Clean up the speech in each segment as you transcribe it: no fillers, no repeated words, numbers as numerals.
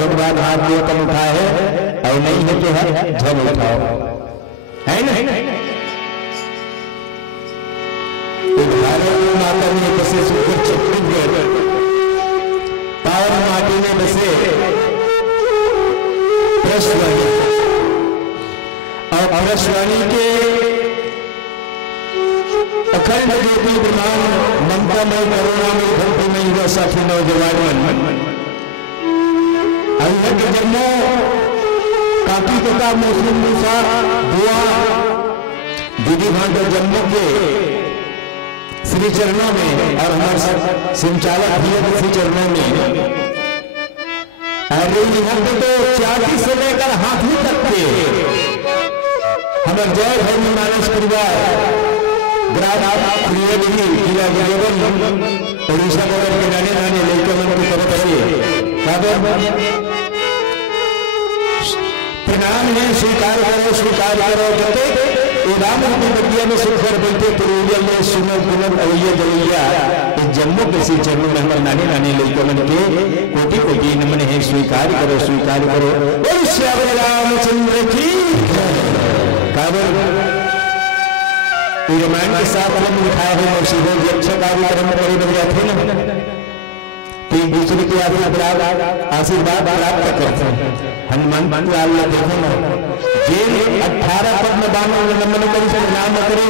भगवान हाथ दिए कम उठाए और नहीं है जो है झल उठाओ, है ना? माता में बसे सुपर छत्तीसगढ़, पावन माटी में बसे प्रश्नवाणी और प्रश्नवाणी के अखंड ज्योति विमान ममता में करुणा में भक्ति में युवा साथी नौजवान अंधक जन्मों काफी तथा मुस्लिम मूसा दुआ दीदी भांडो जन्मों के श्री चरणों में और हमारे संचालक भैया श्री चरणों में अरे तो 40 से लेकर हाथी तक के हमारे जय भैरवी मानस परिवार ग्राम जिला उड़ीसा बॉर्डर के नाने नाने लड़के मन की तरफ से प्रणाम है, स्वीकार करो जते राम की बगिया में सुखर बनते तुरुलिया में सुनर पुनर अवैया जवैया जम्मू के श्री चरणों में हमारे नाने नाने लड़के मन के कोटि कोटि नमन है, स्वीकार करो बोल श्याम रामचंद्र की काबर रामायण के साथ हम उठाए हैं और सीधे अच्छा कार्यक्रम बड़े बन जाते हैं ना, तो एक दूसरे के आशीर्वाद प्राप्त करते हैं। हनुमान लाल देखो ना जेल 18 पद में बानो नमन करी से नाम करी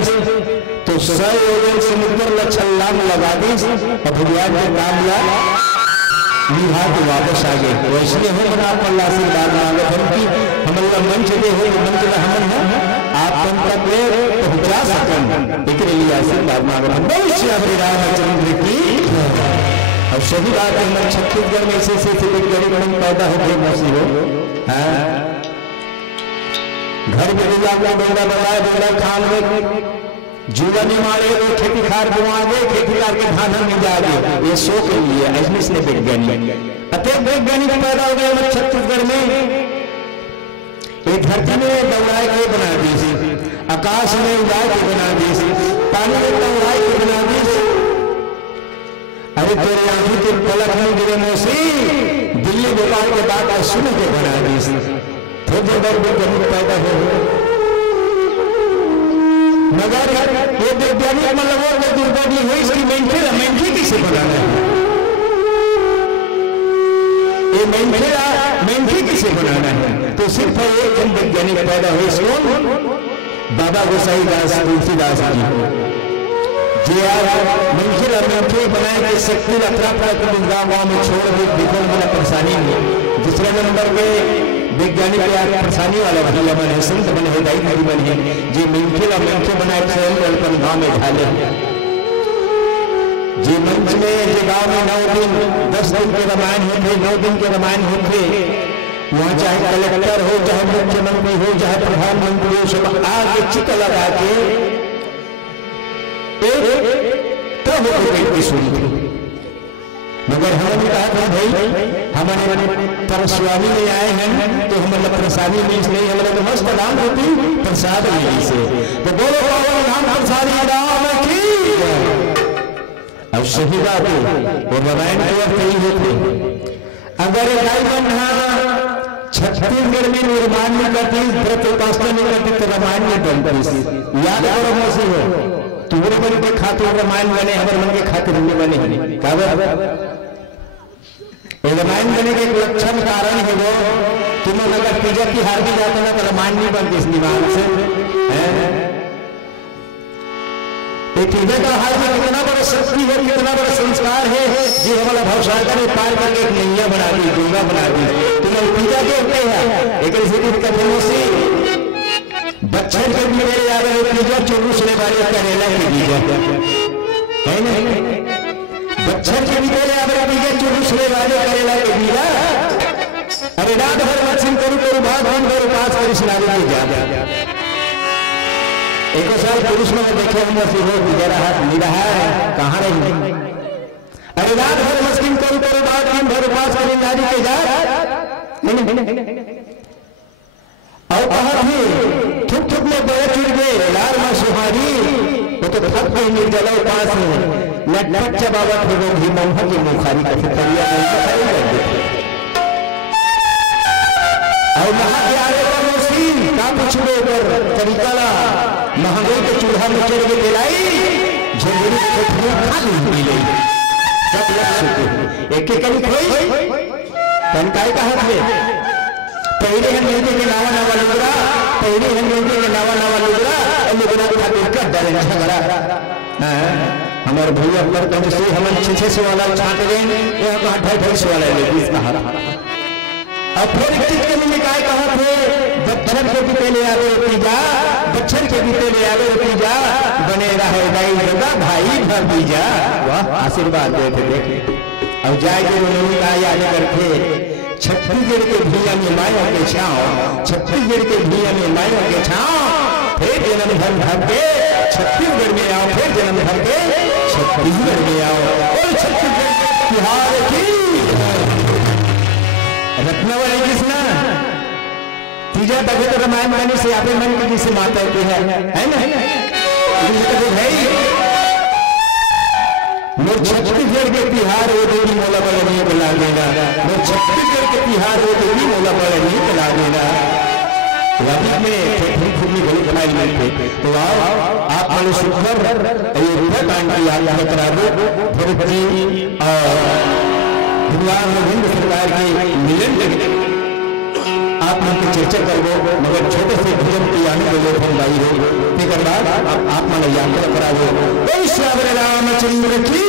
तो 100 योजन समुद्र लक्षण लाम लगा दी और भगवान के नाम ला निभा के वापस आ गए। वैसे हो बना आप अल्लाह से बात मांगे हम की हम अल्लाह मंच दे हो मंच में हम आप तुम तक ले पहुंचा सकन एक लिए आशीर्वाद मांगे हम श्री रामचंद्र की। और सभी बात हमारे छत्तीसगढ़ में ऐसे गरीब लोग पैदा हो गए मसीह हो घर में डोला बनाए डोला खान में जुआ नहीं मारे तो खेती खार बुआ गए खेती करके धान नहीं जा गए ये शो के लिए एजनिस ने वैज्ञानिक अत्यंत वैज्ञानिक पैदा हो गए हमारे छत्तीसगढ़ में। एक धरती में दौड़ाए के बना दी आकाश में उड़ाए के बना दी पानी में दौड़ाए के बना दी। अरे तेरे आंखों के पलक नहीं गिरे मौसी दिल्ली भोपाल के बाद सुन के बना दी थोड़ी देर वैज्ञानिक पैदा हो मगर ये वैज्ञानिक मतलब और दुर्भाग्य हुई इसकी मेंढी किसे बनाना है ये मेंढी किसे बनाना है। तो सिर्फ एक जन वैज्ञानिक पैदा हुए कौन बाबा गोसाई दास तुलसीदास जी मेंढी बनाए गए शक्ति गाँव में छोड़ दी विफल बना परेशानी में। दूसरे नंबर पे वैज्ञानिक परेशानी वाला भैया बने संत बने हिदायत हरी बने जी मेंढी बनाए गाँव में ढाले जी मंच में जो गाँव में 9 दिन 10 दिन के रामायण होते 9 दिन के रामायण होते वहाँ चाहे कलेक्टर हो चाहे मुख्यमंत्री हो चाहे प्रधानमंत्री हो सब आगे चिक लगा के तब कोई सुनते। मगर हमने कहा था भाई हमारे परस्वामी में आए हैं तो हमारे प्रसादी में इसलिए हमारे तो मस्त दान होती प्रसाद में से तो बोलो नाम प्रसादी राम की। अब सही बात है वो रामायण के वक्त नहीं होते अगर छत्तीसगढ़ में निर्माण नहीं करती व्रत उपासना नहीं करती तो रामायण नहीं बनती। याद करो मौसी हो तुम्हारे मन के खातिर रामायण बने हमारे मन के खातिर बने रामायण बने के एक लक्षण कारण है वो तुम अगर पूजा तिहार भी जाते ना तो रामायण नहीं बनती इस दिमाग से पूजा का हाल में कितना बड़ा शक्ति है कितना बड़ा संस्कार है जी हमारा भवसागर ने पार करके एक नैया बना दी गंगा बना दी तुम्हें पूजा करते हैं एक से बच्चन के भी मेरे आ रहे पूजा चुरूस ले वाले करेला की पूजा है ना बच्चन के भी मेरे आ रहे पूजा चुरूस ले वाले करेला की पूजा। अरे रात भर मच्छिन करू करू भाग हम करू पास कर इस्लाम की जा एक साल पुरुष में देखे हम हो गुजरा हाथ नहीं रहा है कहाँ रही। अरे रात भर मस्किन करू करू भाग हम भर पास कर नारी के जा और कहा भी थुक थुक में बड़े चुड़ गए लाल में सुहारी वो तो थक गई निर्जला पास है लटपट चबावट हो गई मोह की मुखारी का फिक्रिया और वहां के आगे पर मुस्लिम का पुछड़े पर तरीका महंगे के चूल्हा में चढ़ के दिलाई झोंगड़ी खाली मिले सब एक एक करी खोई तनकाई का हाथ में पहले हम मिलते के नावा नावा लुगरा पहले हम मिलते के नावा नावा लुगरा लुगरा खातिर कर डरे झगड़ा हमारे भैया पर कम से हम 600 वाला छाट गए ये हम 250 वाला ले 20 का हाथ अब फिर एक चीज के लिए काय कहा थे बच्चन के बीते ले आवे पिजा बच्चन के बीते ले आवे पिजा बने रहे गाई जगह भाई भर दीजा वाह आशीर्वाद देते देखे अब जाए के उन्होंने कहा याद करके छत्तीसगढ़ के भैया में माया के छाओ छत्तीसगढ़ के भैया में माया के छाओ फिर जन्म धन भर के छत्तीसगढ़ में आओ फिर जन्म भर के छत्तीसगढ़ में आओ और छत्तीसगढ़ तिहार की रत्नावर है किसना तीजा तक तो रामायण माने से आपे मन की जिसे माता होती है ना भाई मोर छत्तीसगढ़ के तिहार वो देवी मोला बड़ा नहीं बुला देगा मोर छत्तीसगढ़ के तिहार वो देवी मोला बड़ा नहीं बुला देगा। रवि में फूमी गली बनाई मिलते तो आओ आप मानो सुखर अयोध्या कांड की याद करा दो भरत जी और भगवान गोविंद सरकार के मिलन लगे आप मन की चर्चा कर दो मगर छोटे से भजन की आने के लिए भाई हो फिर बाद आप मन यात्रा करा दो श्री रामचंद्र की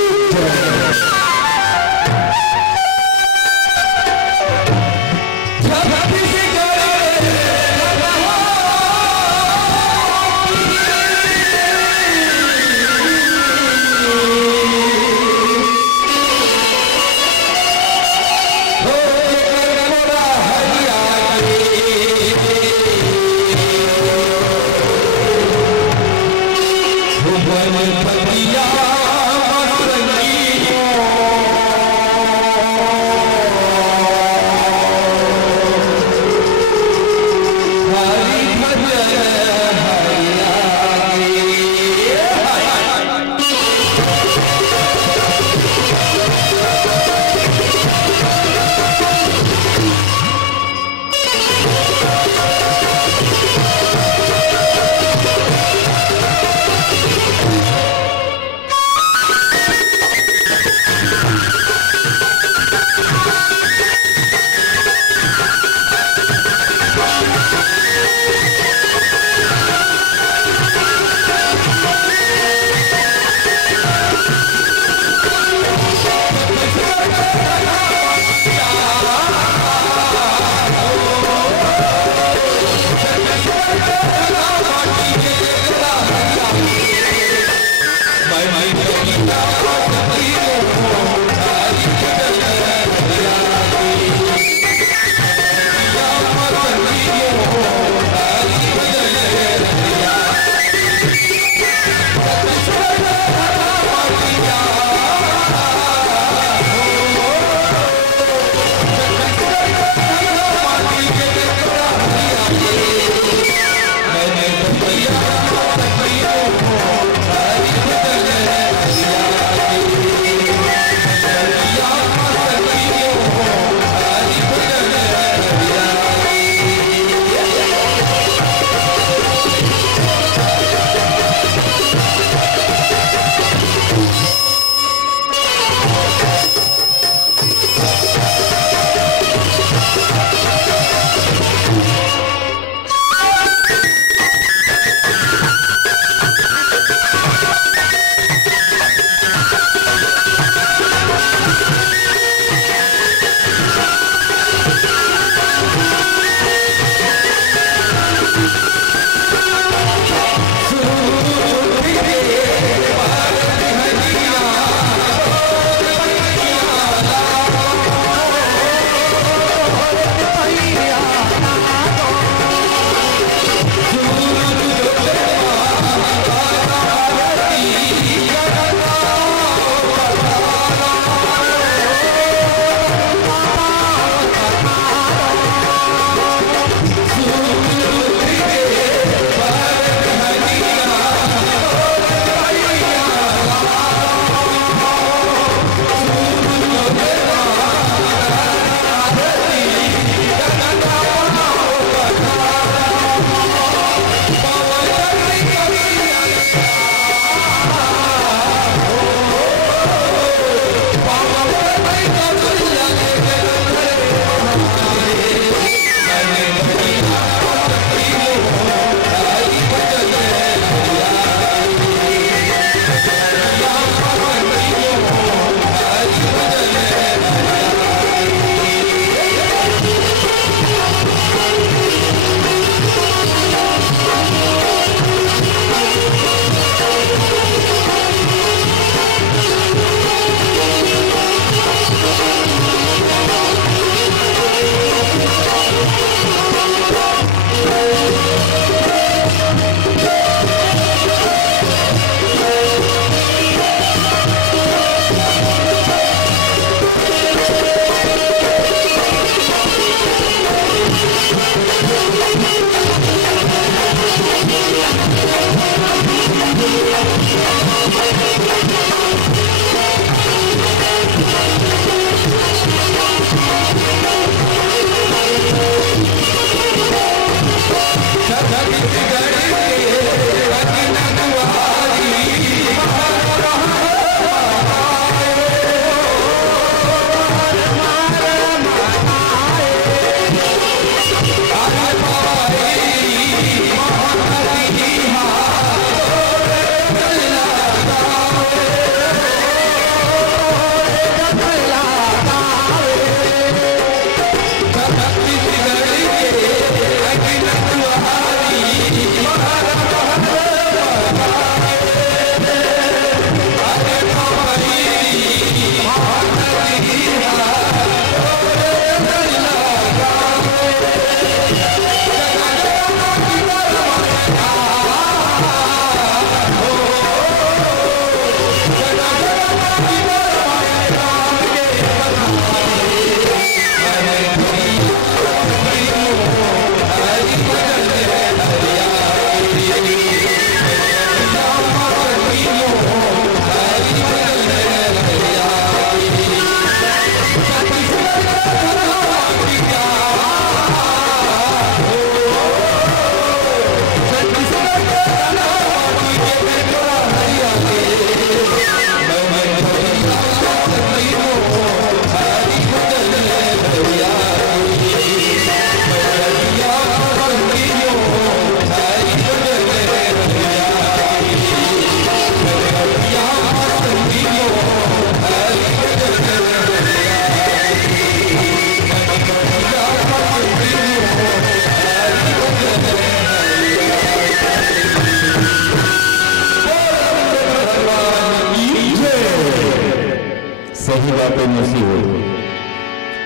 सही बातें नसी हो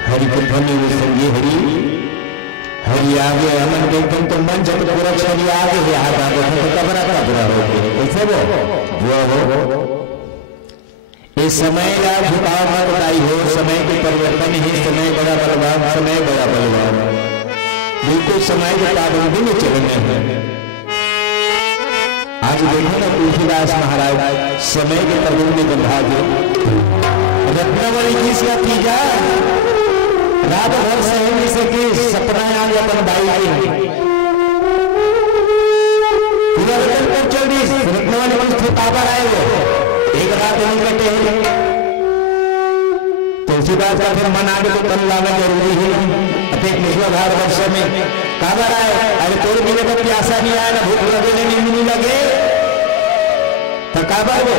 हरि कंपनी में संगी हरि हरि आगे अमन देखम तो मन जब पूरा हरि आगे है आगे तो कबरा का बुरा हो गया कैसे वो इस समय का झुकाव मत बताई हो समय के परिवर्तन ही समय बड़ा बलवान समय बड़ा बलवान बिल्कुल समय के पाबंदी में चलने हैं। आज देखो ना तुलसीदास महाराज समय के पाबंदी में बंधा गए रत्नावली किसका तीजा रात भर सहने से कि सपना आज अपन बाई आई पूरा रतन कर चल दी रत्नावली वंश थे ताबर आए वो एक रात नहीं कटे तुलसीदास का फिर मन आगे तो तन लाना जरूरी है अत्यंत निष्ठाधार वर्ष में ताबर आए अरे तोड़ मिले तो प्यासा नहीं आया ना भूख लगे नींद नहीं लगे तो काबर वो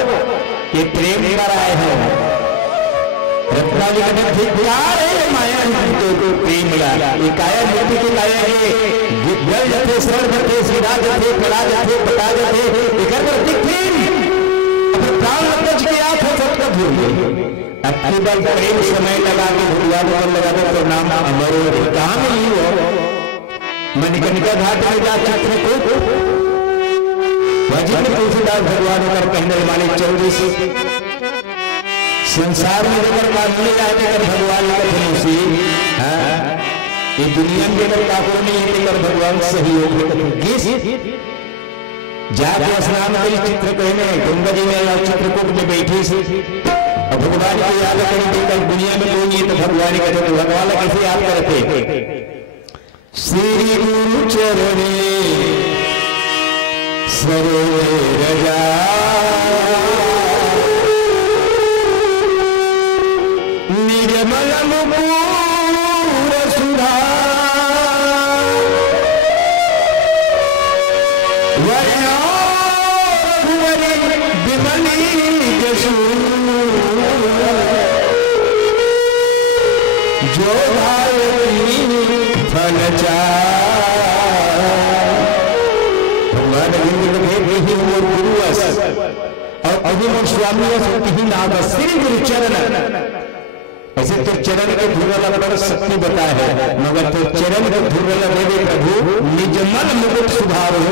ये प्रेम कर आए हैं रत्नावली का ठीक प्यार है माया तो प्रेम मिला ये काया मूर्ति की काया है जल जथे सर जथे सीधा जथे पड़ा जथे बता जथे इधर पर दिखती अब प्राण बच गया तो सब का भूल गए अपनी बल प्रेम समय लगा के भगवान को लगा दो तो नाम अमर कहां में ही हो मणिकर्णिका घाट में जा चित्रकूट वजन तुलसीदास भगवान कर कहने वाले 24 संसार में अगर मानने जाते कर भगवान का धनुषी ये दुनिया के अंदर काफी नहीं लेकर भगवान सहयोग किस जाके स्नान करी चित्र कहने गंगा जी में चित्रकूट में बैठी से और भगवान को याद करें दुनिया में कोई नहीं तो भगवान का तो भगवान कैसे याद करते श्री गुरु चरणे सरोज रजा निर्मल मुकुर सुधा रघुवरी विमली जसु जो फल भगवान और अभिमन स्वामी नाम श्री गुरु चरण ऐसे तो चरण के धुरल पर शक्ति बताए है मगर तो चरण के धुरल देवे प्रभु निज मन मुकुट सुधारो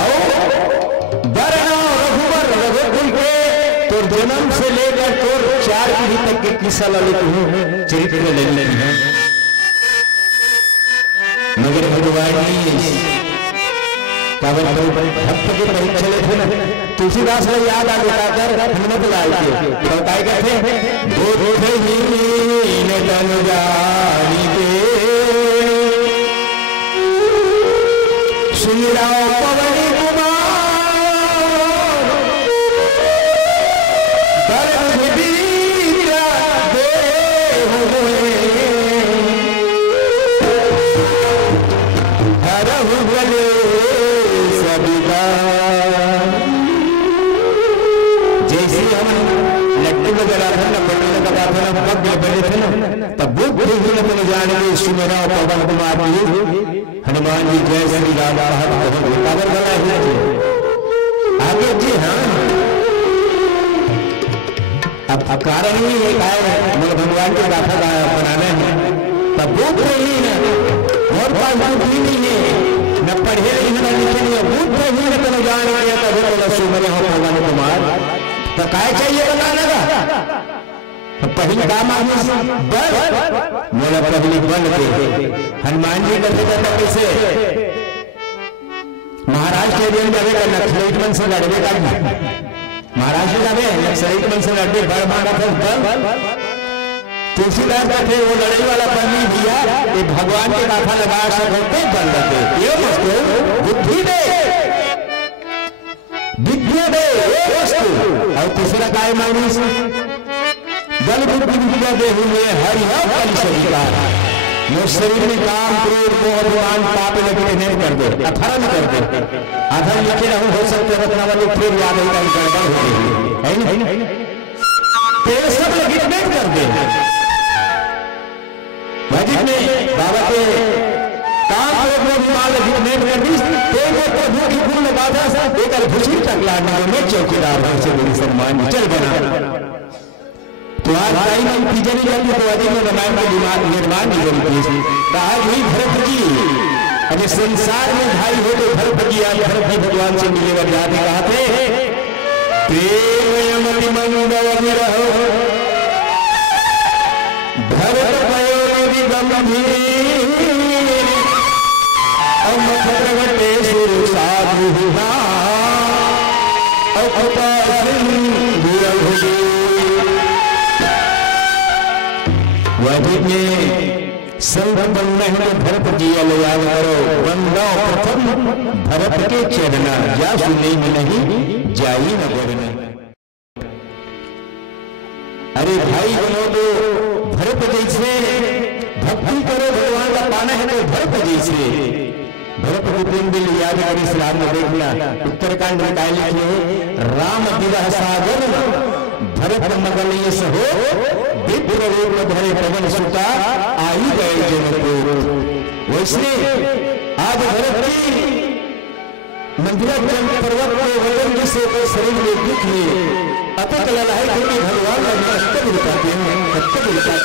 और वर्ण रघुवर रघुकुल के तो जन्म से लेकर तो 4 पीढ़ी तक के किस्सा ललित चरित्र ले लेनी है मगर भगवान भक्त के नहीं चले थे ना तुलसीदास ने याद आ कर हिम्मत लाई थी बताए गए थे सुनिराव पवनी कुमार दर्द बीरा दे हुए हरहु गले सबिदा। जैसे हम लट्टू वगैरह था ना, बटन लगा था ना, पग बड़े थे ना, तब वो बड़े ही अपने जाने के सुनिराव पवन कुमार जी हनुमान जी जय श्री राम काबर बना है आगे जी। हाँ, अब कारण ही एक आए मतलब भगवान की गाथा बनाना है, तब वो ही ना और पास बुद्धि नहीं है, न पढ़े नहीं न लिखे नहीं, बुद्ध ही न तो जान गया तब बोला सुमरे हो पवन कुमार। तो काय चाहिए बताने का पहले काम आगे बल बोला, पहले बल के हनुमान जी करते करते कैसे महाराष्ट्र के जावे का नक्सलाइट मन से लड़ने का, महाराष्ट्र जावे नक्सलाइट मन से लड़ने बड़ मारा था बल। तुलसीदास का थे वो लड़ाई वाला पन्नी दिया, ये भगवान के गाथा लगा सकते बल रखे, ये वस्तु बुद्धि दे विद्या दे ये वस्तु। और तीसरा काय मानुष बल बुद्धि विद्या दे हुए हरि फल स्वीकार। ये शरीर में काम क्रोध मोह अभिमान पाप लगे नहीं कर दे, अधर्म कर दे, अधर्म लिखे रहूं हो सकते रत्नावली फिर याद होगा गड़बड़ हो गई है ना, तेरे सब लगे नहीं कर दे। मस्जिद में बाबा के काम क्रोध मोह अभिमान लगे नहीं कर दी, तेरे प्रभु की पूर्ण बाधा से एक खुशी टकला में चौकीदार से मेरी सम्मान चल बना। तो आज भाई में पूजा नहीं जाती तो अधिक में रामायण का दिमाग निर्माण नहीं करी थी। आज ही भरत जी अरे संसार में भाई हो तो भरत जी आज भरत जी भगवान से मिले वर जाते कहते प्रेमयमति मंगल विरह भरत पयोनिधि गंभीर अमृत प्रगटे सुर साधु भरत जी अलयाव करो बंदा प्रथम भरत के चरना या सुने में नहीं जाई न करना। अरे भाई बनो तो भरत जैसे भक्ति करो, भगवान का पाना है तो भरत जैसे। भरत को प्रेम दिल याद करी श्राम में देखना उत्तरकांड में काय लिखे राम विरह सागर भरत मगन यश हो विप्र रूप धरे पवन सुता आई गए जनपुर। वैसे आज भरत की मंदिराचरण पर्वत को वजन से शरीर में दुख में अतक लड़ाई क्योंकि भगवान का कत्ते बताते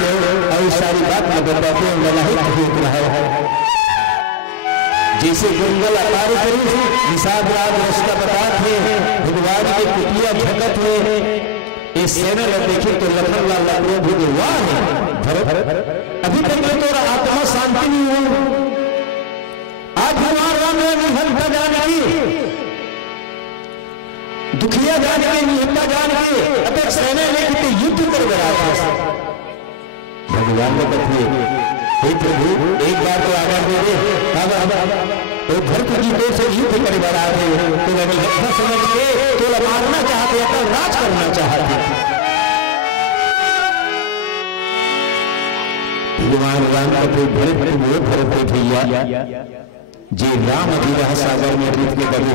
हैं और सारी बात में बताते हैं लड़ाई भूख रहा है। जैसे गंगल अपार करी निषाद रात रस्ता बताते भगवान के कुटिया झकत है इस सेना में देखे तो लखन लाल भगवान है अभी तक तो आत्मा शांति नहीं हुई। आज भगवान राम ने निहत्ता जान की दुखिया जान के निहत्ता जान के अब एक सेना लेके तो युद्ध कर रहा था। भगवान ने कहा हे प्रभु एक बार तो आज्ञा दे दे, तो भरत जी को से युद्ध कर रहा थे तो लगे समझ के तो मारना चाहते अपना राज करना चाहते। भगवान राम का कोई बड़े बड़े वो भरत भैया जी राम विरह सागर में रीत के करे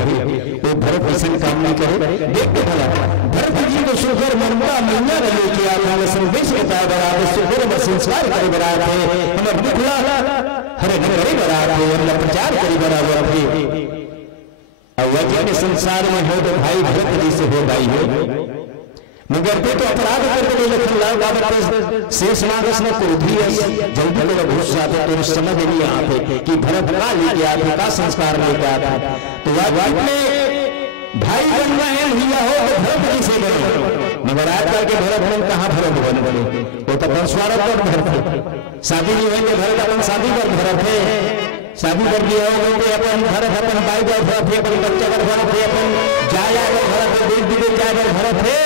वो भरत ऐसे काम नहीं करे। देखते भला भरत जी को सुखर ममता मिलना रहे कि आप संदेश बताए बराबर सुखर में संस्कार करे बराबर है हमारे दुखला हरे करे बराबर है अपना प्रचार करे बराबर है। और वजह के संसार में हो तो भाई भरत जी से हो भाई हो मगर तो अपराध करके लखन लाल बाबा शेष नागस ने क्रोधी जल्दी मेरा गुस्सा आता तो समझ नहीं आते कि भरत का लेके आते का संस्कार लेके आता तो वाद में भाई बनना है भैया हो तो भरत जी से बनो। मगर आज के भरत बन कहाँ भरत बन बने वो तो परस्वारत पर भरत है। शादी नहीं हुई भरत अपन शादी पर भरत है, शादी कर दिया हो तो अपन भरत अपन भाई का भरत है, अपन बच्चा का भरत है, अपन जाया का भरत है, देश विदेश जाए पर भरत है,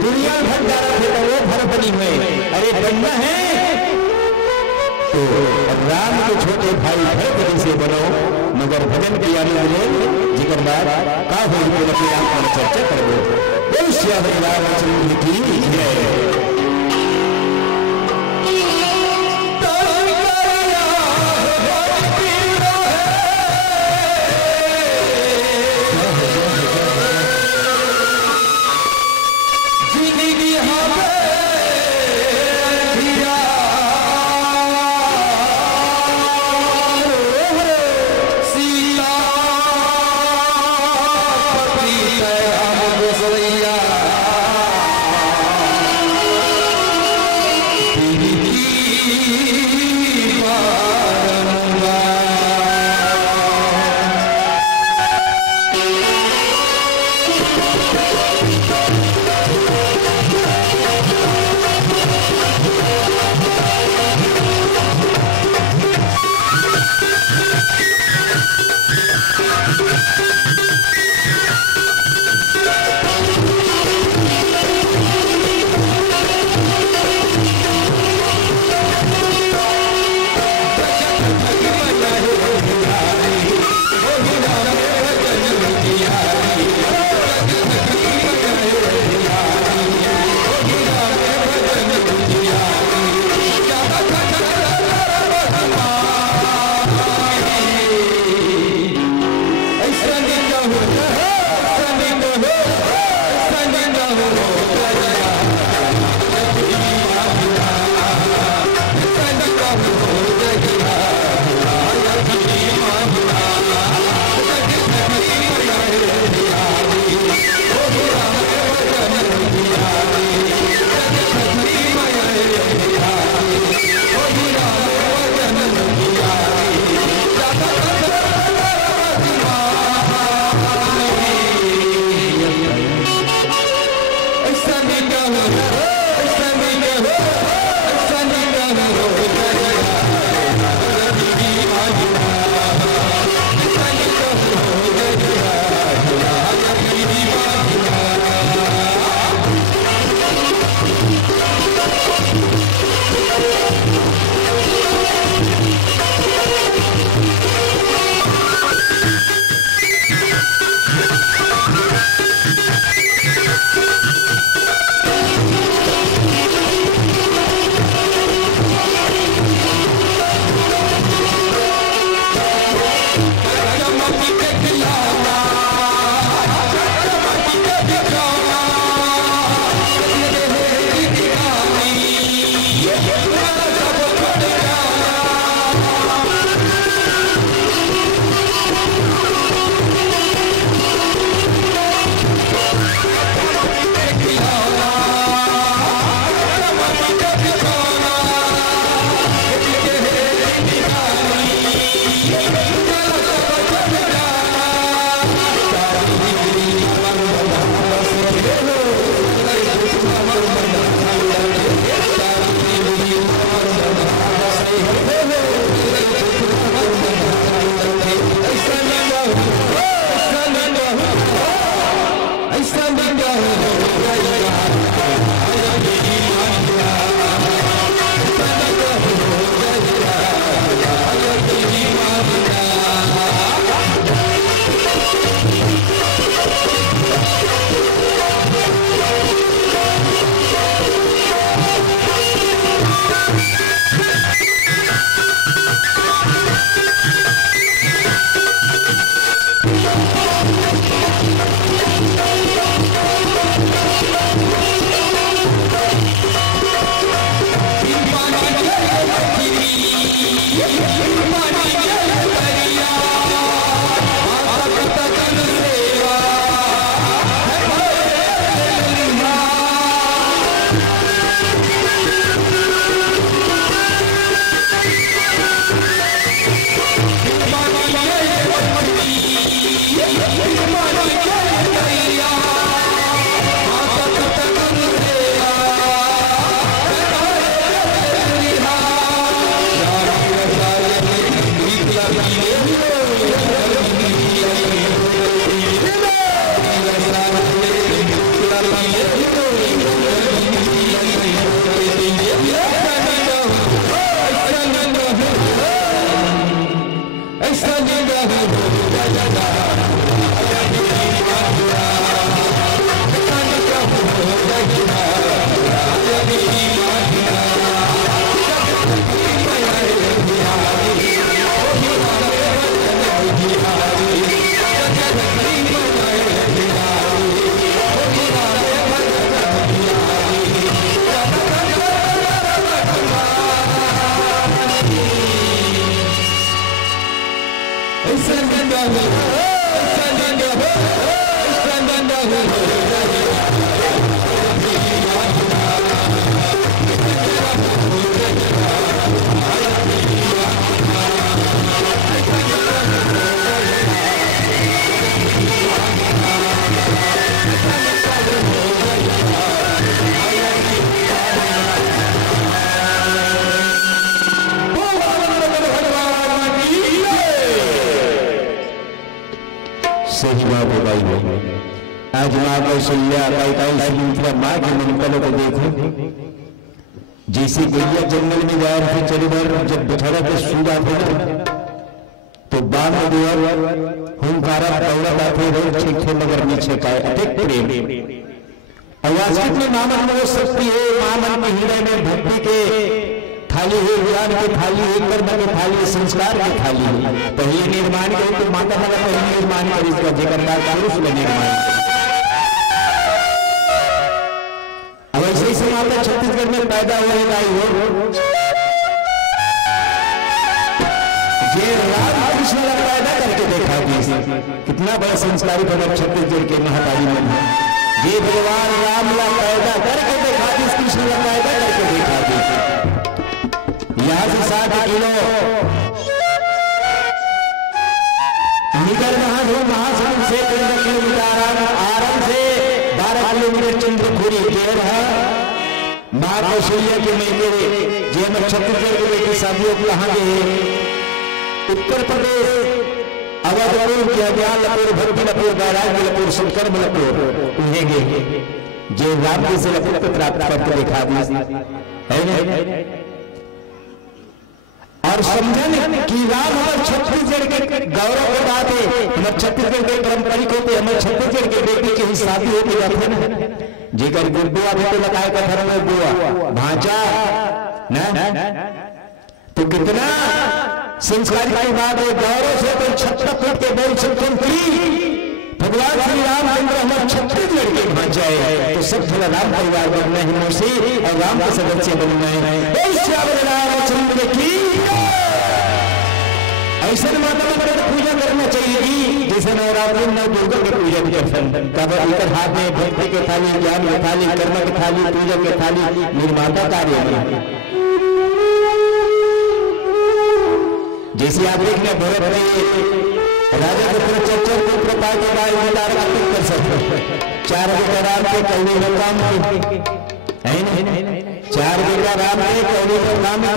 दुनिया भर जा रहे थे तो वो भरत बनी हुए। अरे बनना है तो राम के छोटे भाई भरत जैसे बनो मगर भजन के आनंद ले जिकर बाद का हो अपने आप पर चर्चा करो। बोल श्री रामचंद्र की जय। आज माँ कौशल्या माँ के मनकलों को देखो, जैसे गैया जंगल में जा रही चली बार जब बछड़ा के सूदा थे तो बाम हुंकारा दौड़त आते रोज छींके मगर नीचे का अतिक प्रेम आवाज कितनी मामन में शक्ति है, मामन में हृदय में भक्ति के थाली है, ज्ञान की थाली है, कर्म की थाली है, संस्कार की थाली है। पहले निर्माण करें तो माता पिता पहले निर्माण करें, इसका जगन्नाथ पुरुष में निर्माण। अब ऐसे ही माता छत्तीसगढ़ में पैदा हुए लाई हो ये राम कृष्ण पैदा करके देखा दी, कितना बड़ा संस्कारी बना छत्तीसगढ़ के महाकाली में है। ये भगवान राम ला पैदा करके देखा दी, कृष्ण ला पैदा करके देखा दी। यहाँ से 7 किलो निकल महासमुंद से 15 किलोमीटर आराम से 12 किलोमीटर चंद्रपुरी जेल है। माँ कौशल्या के मेले जे हमारे छत्तीसगढ़ के बेटी शादियों को कहाँ गए, उत्तर प्रदेश अवधपुर ज्ञानपुर भक्तिपुर बैरागपुर संकरमपुर उन्हें गए जे राम जी से पुत्र प्राप्त करके दिखा दी और समझन कि राम हमारे छत्तीसगढ़ के गौरव की बात है, हमारे छत्तीसगढ़ के पारंपरिक होते, हमारे छत्तीसगढ़ के बेटी की ही शादी होती जाती है जेकर गुरुआ भी तो लगाए का धर्म है बुआ भांचा न तो कितना संस्कारी की बात है। गौरव से तो 56 फुट के बोल सकते की भगवान श्री रामचंद्र हमारे छत्तीसगढ़ के भांचा है तो सब थोड़ा राम परिवार बनना है मुझसे और राम के सदस्य बनना है। रामचंद्र की ऐसे माता का पूजा करना चाहिए जैसे नवरात्रि में दुर्गा की पूजा भी करते हैं। हाथ में भक्ति की थाली, ज्ञान की थाली, कर्म की थाली, पूजा की थाली निर्माता कार्य है। जैसे आप देखने भरत राजा पुत्र चच्चर को प्रताप के बाद विदार कर सकते 4 बेटा राम के कौड़ी में काम है नहीं 4 बेटा राम के कौड़ी में काम है।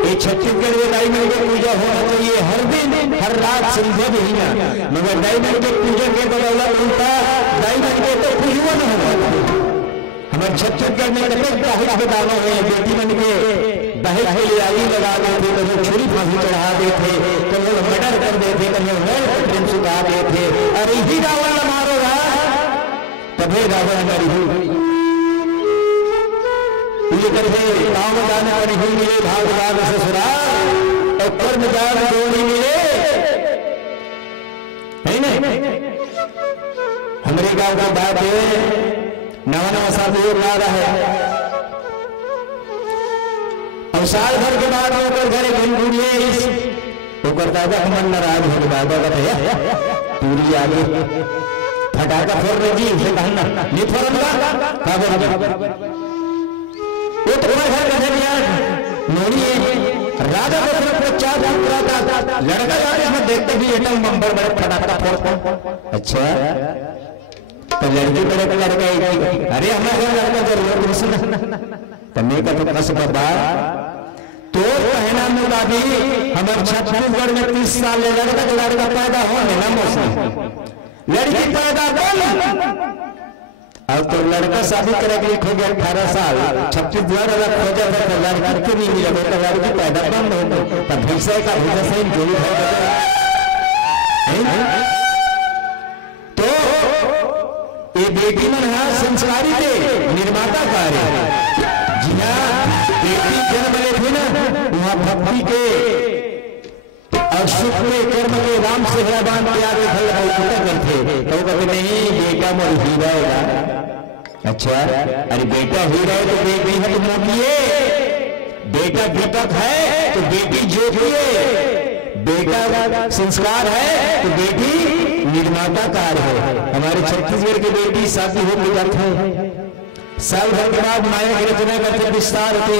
ये छत्तीसगढ़ में डायमंड की पूजा होना चाहिए हर दिन हर रात संध्या भी ना, मगर डायमंड के पूजा के बदौलत उल्टा डायमंड के तो पूजवा न होगा। हमारे छत्तीसगढ़ में कतक दहेज के दावा हुए बेटी मन के दहेज के लिए आगी लगा देते, कभी छुरी फांसी चढ़ा देते, कभी मर्डर कर देते, कभी सुखा देते। अरे ही रावण मारो तभी रावण मरी ये करके काम जाने वाली हुई मिले भाग भाग ससुराल और कर्म जान जोड़ी मिले नहीं। हमारे गांव का बात है नवा शादी ला रहा है और साल भर के बाद होकर घरे घुड़िए तो करता था हम नाराज हो बाबा का पूरी आगे फटाका फोड़ रही जी कहना नहीं फोड़ वो तो घर राजा लड़का जाने देखते भी नंबर बड़े फटाका फोड़। अच्छा तो लड़की बड़े का लड़का अरे हमारे लड़का जरूर करने का तो कसब तो कहना मुताबिक हमारे छत्तीसगढ़ में 30 साल लड़का पैदा हो ना मौसम लड़की पैदा कर और तो लड़का शादी करे के हो गया 18 साल 36,000 अलग खोजा था तो लड़की क्यों नहीं मिला तो लड़की पैदा बंद हो गई तब भैंसा का भैंसा से जोड़ी है तो ये बेटी मन है संस्कारी थे निर्माता कार्य जी हाँ बेटी जन्म ले थे ना वहां भक्ति के और सुख के कर्म के राम से हराबान के आगे फल करते तो कहते नहीं बेटा मोर हीरा है अच्छा अरे बेटा हीरा है तो बेटी है तो मोटिए बेटा दीपक है तो बेटी ज्योतिए बेटा संस्कार है तो बेटी निर्माता कार है हमारे छत्तीसगढ़ की बेटी शादी हो जाती है साल भर के बाद माया की रचना करते विस्तार होते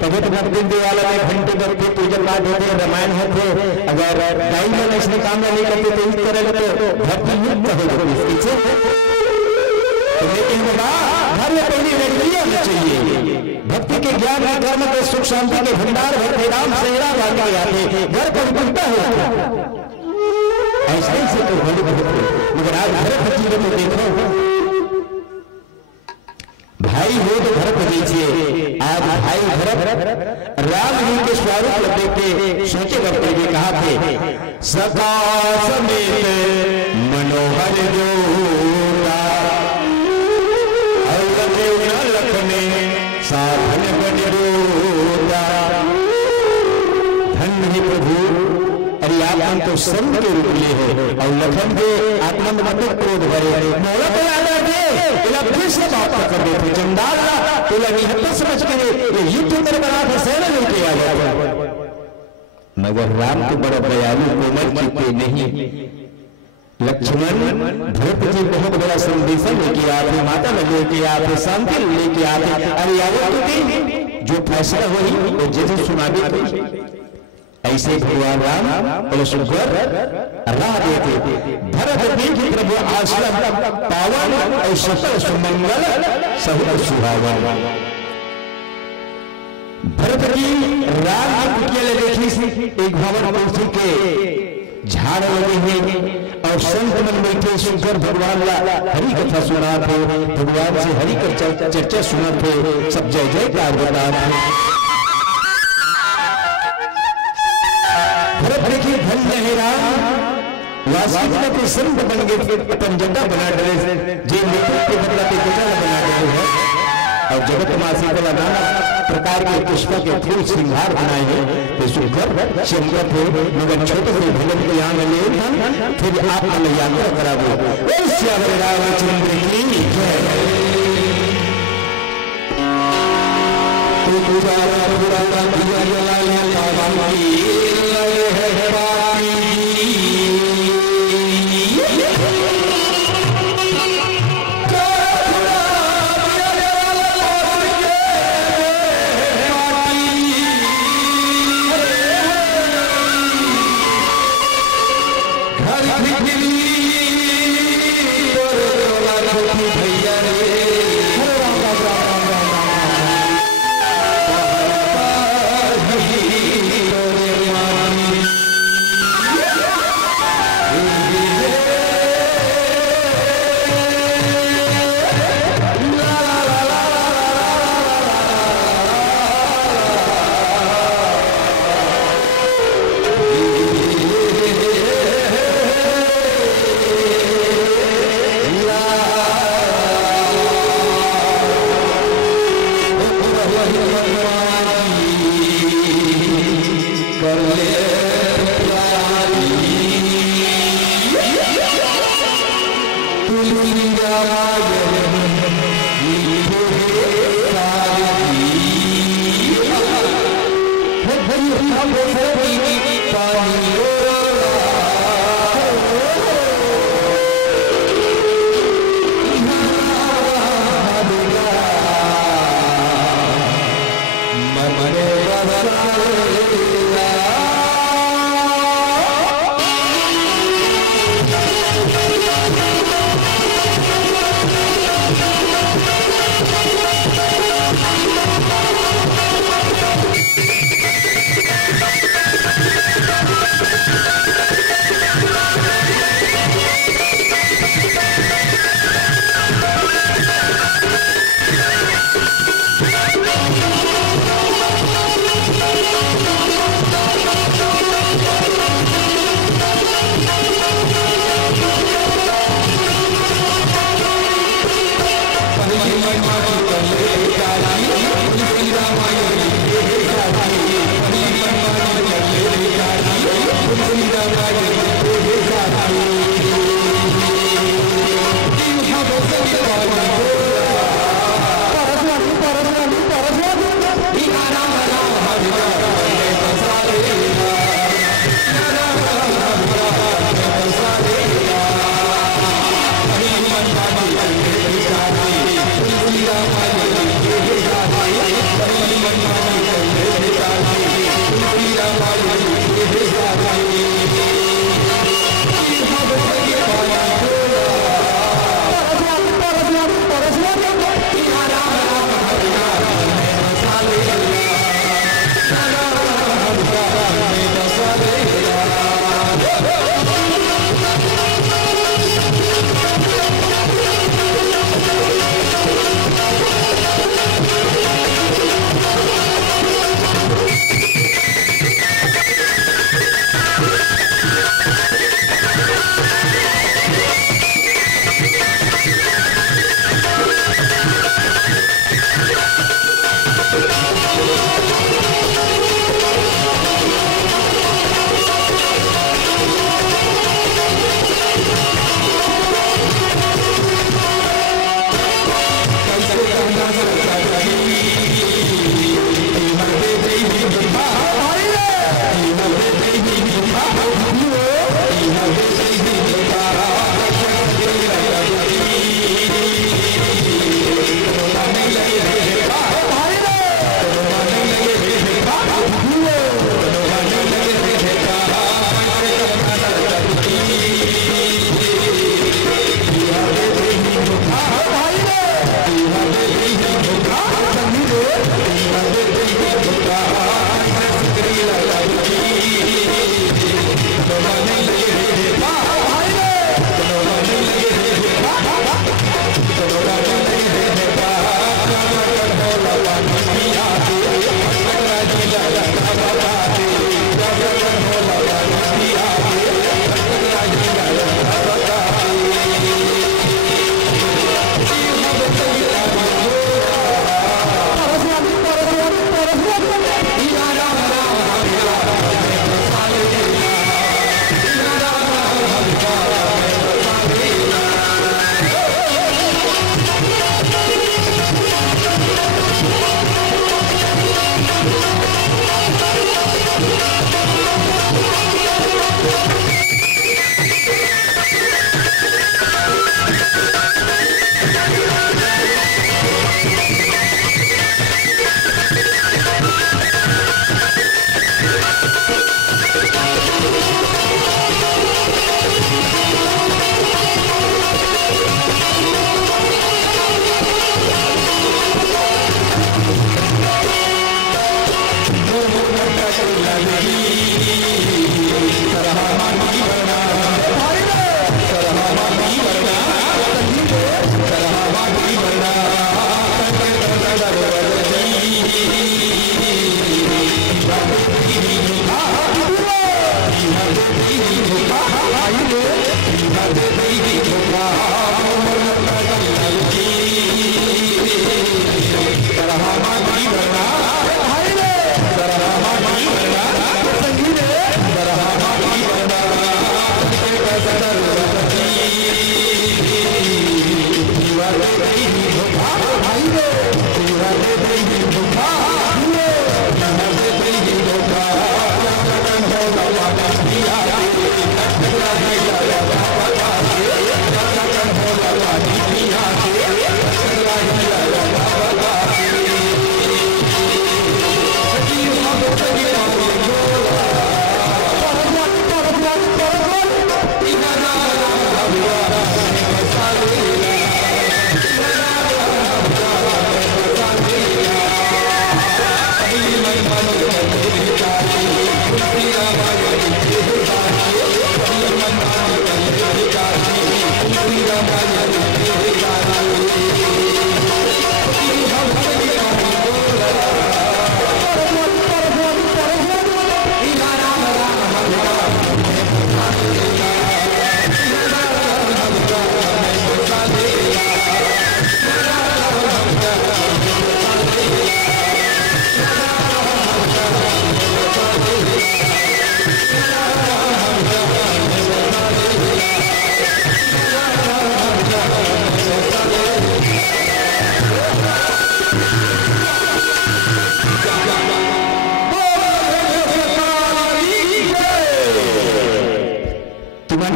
भगत भक्ति दिवाला में घंटे करते पूजा पाठ होते रामायण होते अगर गाई में इसने काम नहीं करते तो इस तरह तो भक्ति मुक्त हो जाती तो लेकिन घर में पहली लड़की होनी चाहिए भक्ति के ज्ञान के कर्म के सुख शांति के भंडार भक्ति राम सेवा वाले आते घर परिपूर्णता हो ऐसे ही से तो बड़ी मगर आज भरत जीवन में देखो भाई हो तो भरत दीजिए आज भाई भरत राम जी के स्वरूप देख के सोचे करते हुए कहा थे सदा समेत मनोहर जोड़ा लखने साधन बनिरोदा धन ही प्रभु अरे आप तो संत के रूप लिए हो और लखन के आत्मा में मत क्रोध भरे मोला तो याद आते फिर से बात कर देते जमदार तो निहत्तर समझ के ये युद्ध मेरे बना था सेना लेके आ गया मगर राम के बड़ा दयालु कोमल चित्ते नहीं लक्ष्मण भरत जी बहुत बड़ा संदेश लेके आते माता लेके आते शांति लेके आते अरे याद जो फैसला हुई वो जैसे सुना भी ऐसे भगवान राम बोले सुखर राह देते भरत जी प्रभु आश्रम पावन और सफल सुमंगल सहित सुहावन भरत जी राम की कुटिया ले देखी एक भवन तुलसी के झाड़ लगे हैं और संत मन बैठे सुनकर भगवान हरि कथा सुना थे भगवान से हरि का चर्चा सुना थे सब जय जयकार बता थे भरत देखिए धन्य है राम वास्तविक में कोई संत बन गए अपन जगह बना डरे जे मृत्यु के बदला के जगह बना डरे है और जगत मासी को नाना प्रकार के पुष्प के फूल श्रृंगार बनाए हैं तो सुखर चमकत है मगर छोटे बड़े भगत को यहाँ ले फिर आप हमें यात्रा करा दो श्याम रामचंद्र की जय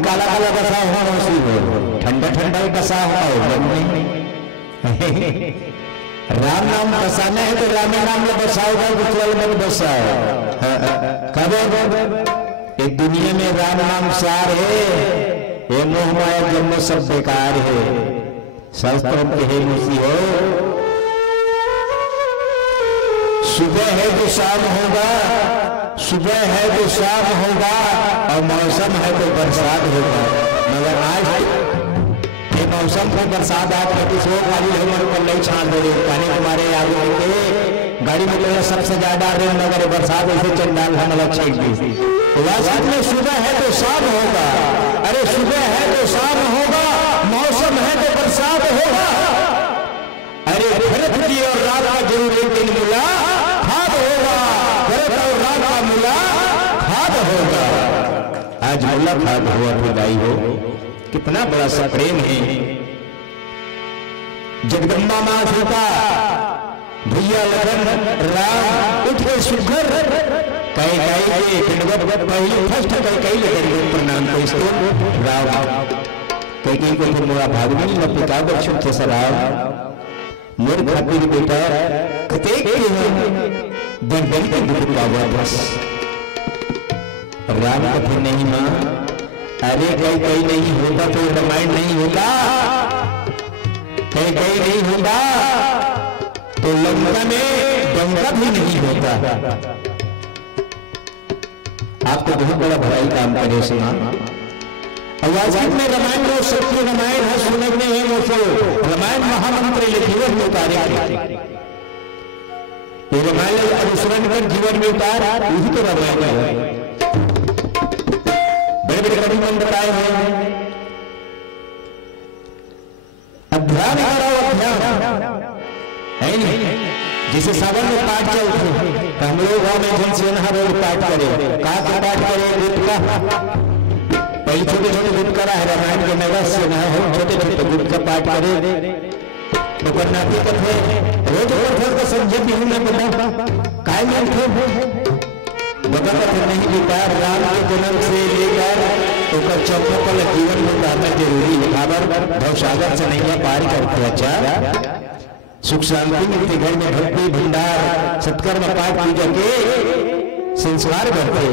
काला काला बसा हुआ मौसी हो, ठंडा ठंडा ही बसा हुआ हो। राम नाम बसाना है तो राम नाम में बसाओगा, गुजरल में बसाओ। कब इस दुनिया में राम नाम सार है, ये मोह माया जन्म सब बेकार है। शास्त्रों के हे मुसी हो, सुबह है तो शाम होगा, सुबह है तो शाम होगा, और मौसम है तो बरसात होगा। मगर आज ये मौसम को बरसात आज कभी सो गाड़ी हमर पर नहीं छान दे रहे, पानी तुम्हारे आगे के गाड़ी में तो सबसे ज्यादा रहे, मगर बरसात ऐसे चंडाल हम अलग छेड़ दी। वास्तव में सुबह है तो शाम होगा, अरे सुबह है तो शाम होगा, मौसम है तो बरसात होगा। अरे भरत जी और राम का जरूर एक दिन मुलाकात होगा, भरत और राम का मुलाकात होगा। आज मुलाकात हुआ खुदाई हो, कितना बड़ा सा प्रेम है। जगदम्बा मां सीता, भैया लखन, राम उठ के सुघर कई पहली फर्स्ट कई लगे प्रणाम को इसको राम कई को फिर मोरा भागनी न पिता बच्चों से सराव मोर खातिर बेटा कते के दर्द के दुख पावा बस। राम का फिर नहीं मां, अरे कई नहीं होता तो रामायण नहीं होता, कई नहीं होता तो लंका में गंगा भी नहीं होता। आपको बहुत बड़ा भलाई काम करे सुना। वास्तव में रामायण और सत्य रामायण है, सुनने हैं वो सो रामायण महामंत्र ये जीवन में उतारे, ये रामायण अनुसरण कर जीवन में उतार, यही तो रामायण है। बड़े बड़े कवि मन बताए हैं, अध्यान करो अध्यान है नहीं, जिसे सावन में पाठ चलते हम लोग गाँव में जनसेना रोड पाठ करे, कहा के पाठ करे गुटका, पहले छोटे छोटे गुटका है रामायण के नगर से न हो, छोटे छोटे गुटका पाठ करे तो करना दिक्कत है। रोज रोज का समझे भी हूं मैं बता काय में थे बता नहीं बीता। राम के जन्म से लेकर तो कर चौकों पर जीवन में उतारना जरूरी है। खबर भवसागर से नहीं पार करते। अच्छा सुख शांति मिलती, घर में भक्ति भंडार सत्कर्म पाठ पूजा के संस्कार करते,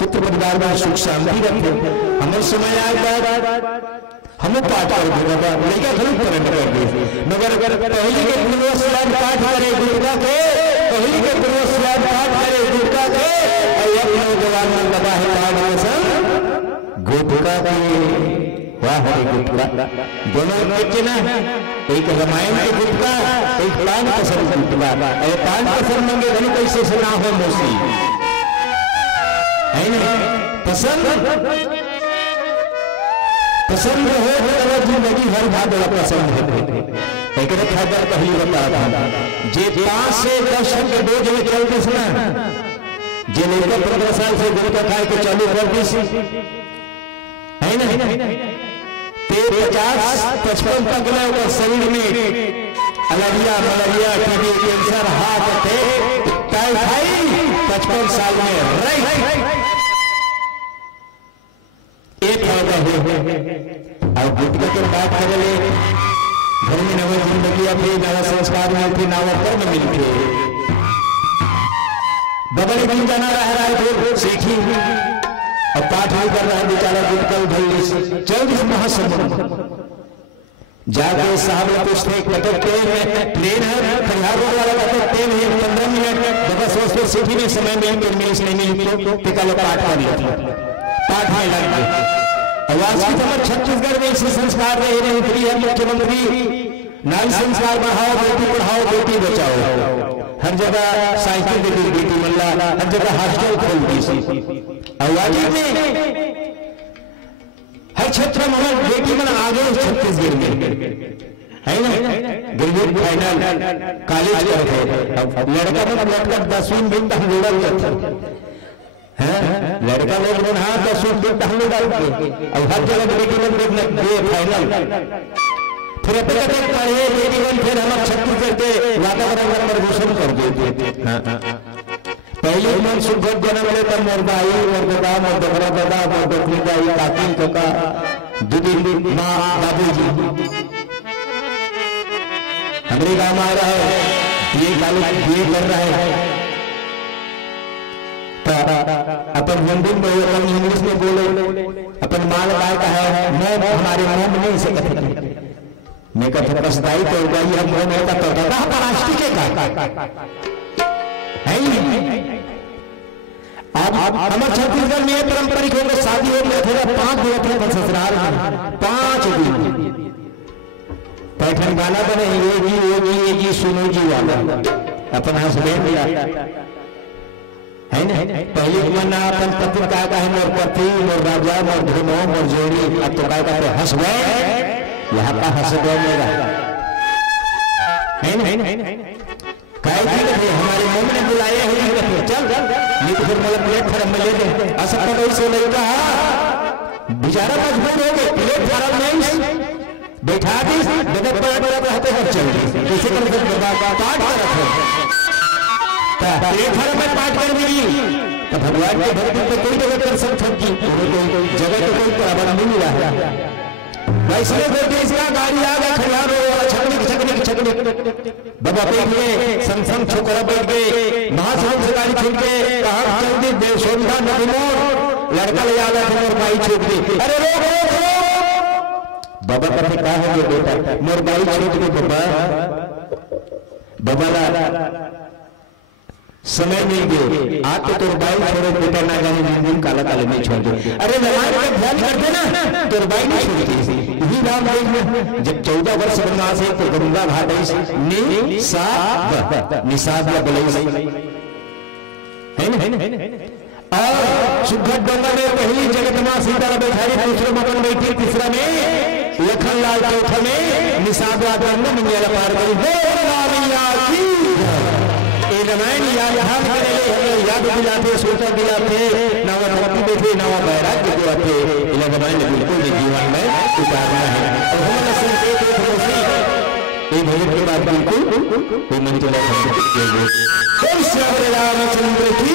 पुत्र परिवार में सुख शांति रखते। हमें समय आएगा हम पाठ करते लड़का जरूर करंट कर दे, मगर अगर पहली के पूर्वस्याद पाठ करे दुर्गा के, पहली के पूर्वस्याद पाठ करे दुर्गा के, और नौजवान लगा है गुटका के। वाह गुटका दोनों बच्चे ना, एक रामायण के गुटका, एक पान पसंद गुटका। अरे पान पसंद मंगे धन कैसे सुना हो मोसी है ना, पसंद पसंद हो तो जिंदगी भर भागला पसंद है। एक खबर पहली बता था जे 5 से 10 के डोज में चलते सुना, जे लेकर 15 साल से गुटका खाए के चालू कर दी है ना, 50-55 तक ना शरीर में अलरिया malaria TB cancer heart attack typhoid 55 साल में एक फायदा हो। और गुटका के बात करें घर में नव जिंदगी अपनी नवा संस्कार मिलती, नवा कर्म मिलते, बबल बन जाना रह रहा है तो सीखी और पाठ नहीं कर रहा है बेचारा गुटका उधल्ली से 24 महासमुद्र जाके साहब ने पूछते कटकते हैं प्लेन है खंडार रोड वाला कटकते हैं 15 मिनट बस उसको सीखी में समय में मिल नहीं मिली तो टिका लोग पाठ कर लेते, पाठ में लग गए। आवाज की खबर छत्तीसगढ़ में इसी संस्कार रहे नहीं फ्री है मुख्यमंत्री, नारी संस्कार बढ़ाओ, बेटी पढ़ाओ बेटी बचाओ, हर जगह साइकिल दे दी बेटी मल्ला, हर जगह हॉस्टल खोल दी। आवाज में हर क्षेत्र में बेटी मन आगे छत्तीसगढ़ में है ना, ग्रेजुएट फाइनल कॉलेज करते, लड़का में लड़का 10वीं में हम लोग करते हैं, लड़का लोग हाँ 10वीं में हम लोग डालते, अब हर जगह बेटी लोग फाइनल फिर पढ़े बेटी बन, फिर हम छत्तीसगढ़ के वातावरण में प्रदूषण कर देते। पहले मन सुखद जन्म ले तब मोर दाई मोर दादा मोर दोहरा दादा मोर दोहरी दाई काकी काका दीदी माँ बाबूजी हमारे गाँव आ रहा है ये कर रहा है अपन हिंदी में अपन इंग्लिश में बोले अपन माल गाय का है मैं हमारे मुंह में नहीं से कहते मैं कहते पछताई तो गई हम मुंह में तो दादा राष्ट्रीय का है अब हमारे छत्तीसगढ़ में पारंपरिक होकर शादी हो गया था 5 दिन थे ससुराल में 5 दिन पैठन गाना बने ये जी सुनो जी वाला अपन हस्बैंड है ना पहले मना अपन पति का है मोर पति मोर राजा मोर धुनो मोर जोड़ी अब तो का कहते हस्बैंड यहाँ का हस्बैंड मेरा है ना हमारे मुंह में बुलाए हैं चल नहीं तो फिर मतलब प्लेटफॉर्म में ले दे ऐसा कभी से लड़का बेचारा मजबूर हो गए प्लेटफॉर्म में बैठा दी बदल रहते हैं चल जैसे कल पाठ कर रखे प्लेटफॉर्म में पाठ कर दी तो भगवान के भक्ति पे कोई जगह कर सकती जगह तो कोई प्रबंध नहीं मिला है वैष्णव बेटे इसका गाड़ी आ गया खिलाड़ हो छकने बाबा बैठ गए संसंग छोकरा बैठ गए महासमुद्र से गाड़ी छूट गए कहा चल दी देवसोधा नदी मोड़ लड़का ले आ गया मोर बाई छूट गई अरे रो बाबा का क्या हो गया बेटा मोर बाई छूट गई बाबा समय नहीं दे आज तो तोर बाई छोड़े बेटा ना जाने दिन काला काले में छोड़ दे अरे नमाज का ध्यान करते ना तोर बाई नहीं छोड़ती यही नाम देख जब 14 वर्ष वनवास है तो गंगा घाट निसाब या बलई है ना और सुखद गंगा में पहली जगत मां सीता बैठाई दूसरे मकान बैठी तीसरा में लखन लाल चौथा में निसाब गंगा मंगल पार करी रामायण याद दिलाते सोचा दिलाते नवा नवती देखे नवा बैराग्य दिलाते रामायण बिल्कुल जीवन में उतारना है और हमारा संकेत के बाद बिल्कुल कोई मंजिल रामचंद्र की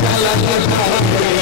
चला